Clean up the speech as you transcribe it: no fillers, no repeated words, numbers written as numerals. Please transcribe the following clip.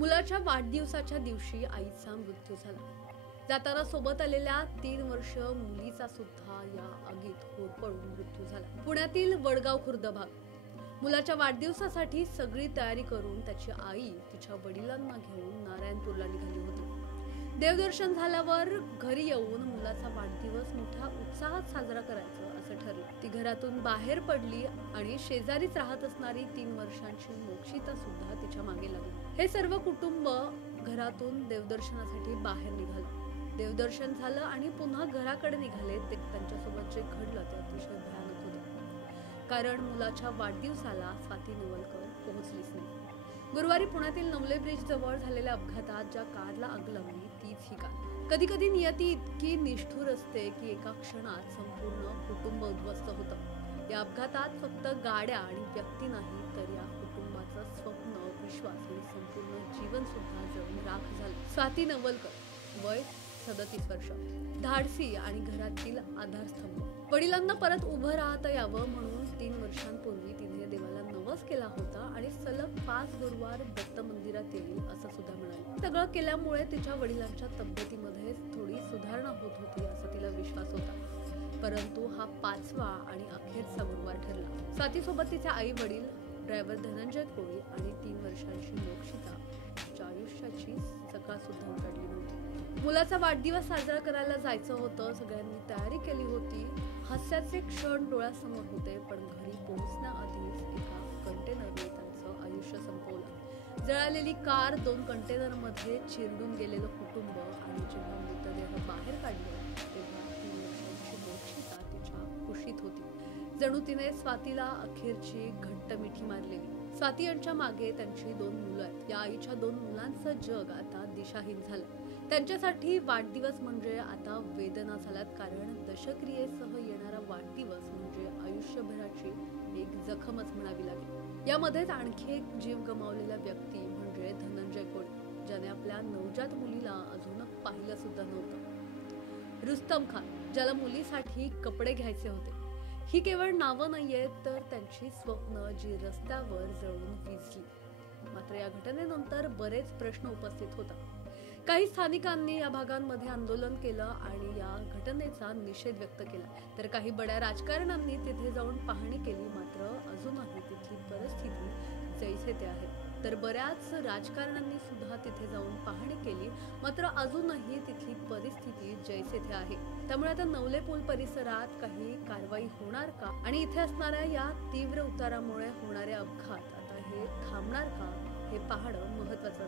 मुलाच्या वाढदिवसाच्या दिवशी आईचा मृत्यू झाला। जाताना सोबत आलेल्या 3 वर्ष मुलीचा सुद्धा या आगीत होरपळून मृत्यू झाला। पुण्यातील वडगाव खुर्द भाग। मुलाच्या वाढदिवसासाठी सगळी तयारी करून त्याची आई तिच्या वडिलांना घेऊन नारायणपूरला निघाली होती। देवदर्शन झाल्यावर घरी येऊन मुलाचा वाढदिवस मोठ्या उत्साहात साजरा करायचं असं ठरलं। ती घरातून बाहेर पडली आणि शेजारीच राहत असणारी 3 वर्षांची मोक्षिता सुद्धा तिच्या मागे लागली। हे सर्व कुटुंब घरातून देवदर्शनासाठी बाहेर निघालं। देवदर्शन झालं आणि पुन्हा घराकडे निघाले। ते त्यांच्यासोबत जे घडलं ते अतिशय भयानक होतं, कारण मुलाच्या वाढदिवसाला स्वाती नवलकर पोहोचलीच नाही। गुरुवारी पुण्यातील नवले ब्रिज जवळ झालेल्या अपघातात ज्या कारला आग लागली तीच ही कार। कधी कधी नियती इतकी निष्ठुर असते की एका क्षणात संपूर्ण कुटुंब उद्ध्वस्त होतं। या अपघातात फक्त गाड्या आणि व्यक्ती नाही तर या कुटुंबाचं स्वप्न, विश्वास आणि संपूर्ण जीवन सुद्धा जळून राख झालं। स्वाती नवलकर, वय 37 वर्ष, धाडसी आणि घरातील आधारस्तंभ। वडिलांना परत उभं राहता यावं म्हणून 3 वर्षांपूर्वी तिने देवाला नवस केला होता आणि सलग 5 गुरुवार दत्त मंदिरात येईल असं सुद्धा म्हणाली। सगळं केल्यामुळे तिच्या वडिलांच्या तब्येतीमध्ये थोडी सुधारणा होत होती असा तिला विश्वास होता, परंतु हा 5वा आणि अखेरचा गुरुवार ठरला। स्वातीसोबत तिचे आई वडील, ड्रायव्हर धनंजय कोळी आणि 3 वर्षांची मोक्षिता, तिच्या आयुष्याची सकाळ सुद्धा उघडली नव्हती। मुलाचा वाढदिवस साजरा करायला जायचं होतं, सगळ्यांनी तयारी केली होती। हास्याचे क्षण डोळ्यासमोर होते, पण घरी पोहोचण्याआधीच एका कंटेनरने त्यांचं आयुष्य संपवलं। जळालेली कार, 2 कंटेनरमध्ये चिरडून गेलेलं कुटुंब आणि जेव्हा मृतदेह बाहेर काढले तेव्हा 3 वर्षांची मोक्षिता तिच्या कुशीत होती। जणू तिने स्वातीला अखेरची घट्ट मिठी मारलेली। स्वाती यांच्या मागे त्यांची 2 मुलं आहेत। या आईच्या 2 मुलांचं जग आता दिशाहीन झालं। त्यांच्यासाठी वाढदिवस म्हणजे आता वेदना झाल्यात, कारण दशक्रियेसह येणारा वाढदिवस म्हणजे आयुष्यभराची एक जखमच म्हणावी लागेल। यामध्येच आणखी एक जीव गमावलेला व्यक्ती म्हणजे धनंजय कोळी, ज्याने आपल्या नवजात मुलीला अजून पाहिलं सुद्धा नव्हतं। रुस्तम खान, ज्याला मुलीसाठी कपडे घ्यायचे होते। ही केवळ नावं नाहीयेत तर त्यांची स्वप्न जी रस्त्यावर जळून विझली। मात्र या घटनेनंतर बरेच प्रश्न उपस्थित होतात। काही स्थानिकांनी या भागांमध्ये आंदोलन केलं आणि या घटनेचा निषेध व्यक्त केला, तर काही बड्या राजकारण्यांनी तिथे जाऊन पाहणी केली। मात्र अजूनही तिथली परिस्थिती जैसे ते आहे। तर बऱ्याच राजकारण्यांनी सुद्धा तिथे जाऊन पाहणी केली, मात्र अजूनही तिथली परिस्थिती जैसे थे आहे। त्यामुळे आता नवले पूल परिसरात काही कारवाई होणार का आणि इथे असणाऱ्या या तीव्र उतारामुळे होणारे अपघात आता हे थांबणार का हे पाहणं महत्त्वाचं